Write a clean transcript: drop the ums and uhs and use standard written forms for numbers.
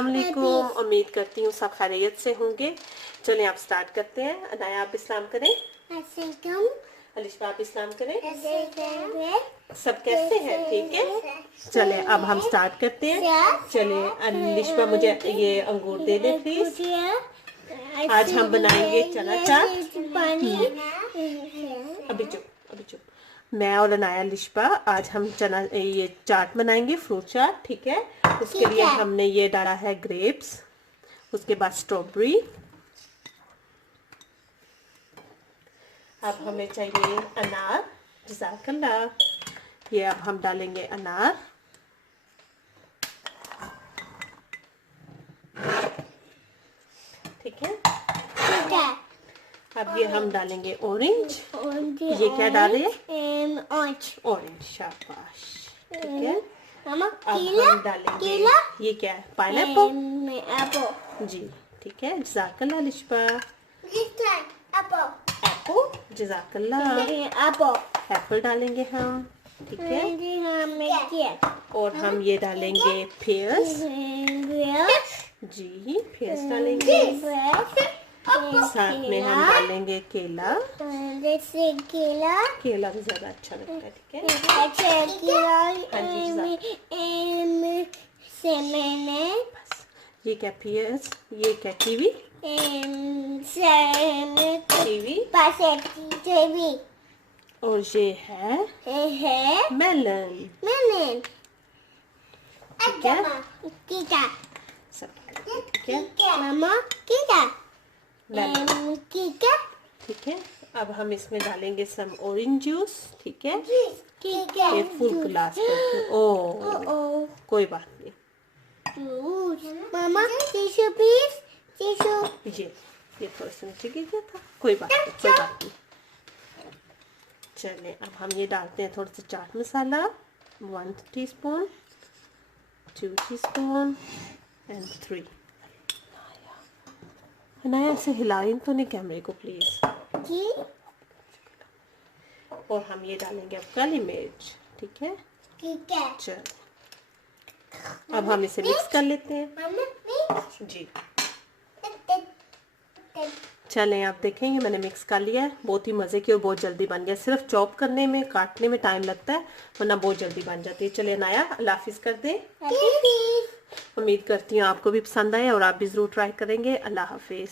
अस्सलाम वालेकुम। उम्मीद करती हूँ सब खैरियत से होंगे। चलिए आप स्टार्ट करते हैं। अनाया आप इस्लाम करें। अलिशा आप इस्लाम करें। सब कैसे हैं? ठीक है। चलिए अब हम स्टार्ट करते हैं। चलिए अलिशा मुझे ये अंगूर दे दे प्लीज। आज हम बनाएंगे चना चाट। अभी चुप। मैं और अनाया लिशबा आज हम चना ये चाट बनाएंगे, फ्रूट चाट। ठीक है। उसके लिए हमने ये डाला है ग्रेप्स, उसके बाद स्ट्रॉबेरी। अब हमें चाहिए अनार। जज़ाकल्लाह। ये अब हम डालेंगे अनार। ठीक है। अब ये हम डालेंगे ऑरेंज। ये क्या डाले? ऑरेंज। शाबाश। ठीक है। अब हम डालेंगे ये क्या है? पाइनएप्पल। जी ठीक है। जज़ाकल्लाह लिशबा। एप्पल। जज़ाकल्लाह। एप्पल डालेंगे हम। ठीक है। और हम ये डालेंगे पेयर्स। जी पेयर्स डालेंगे। साथ में हम डालेंगे केला। केला तो ज्यादा अच्छा लगता है। ठीक है। बस ये क्या पेयर्स, ये क्या कीवी। और ये है मेलन। ठीक है। सब ठीक है। मामा ठीक है। अब हम इसमें डालेंगे सम ऑरेंज जूस। ठीक है। ये फुल गिलास करके। ओ कोई बात नहीं। मामा टिश्यू प्लीज। टिश्यू ये थोड़ा सा नीचे गिर गया था। कोई बात नहीं। चलिए अब हम ये डालते हैं थोड़ा सा chaat masala. 1 teaspoon, 2 teaspoon and 3। Anaya से हिलाइन तो नहीं कैमरे को प्लीज। और हम ये डालेंगे अब काली मिर्च। ठीक है। चल अब हम इसे मिक्स कर लेते हैं। जी चलें आप देखेंगे मैंने मिक्स कर लिया है। बहुत ही मज़े की और बहुत जल्दी बन गया। सिर्फ चॉप करने में काटने में टाइम लगता है, वरना बहुत जल्दी बन जाती है। चलिए अनाया अल्लाह हाफिज कर दें। उम्मीद करती हूँ आपको भी पसंद आए और आप भी ज़रूर ट्राई करेंगे। अल्लाह हाफिज।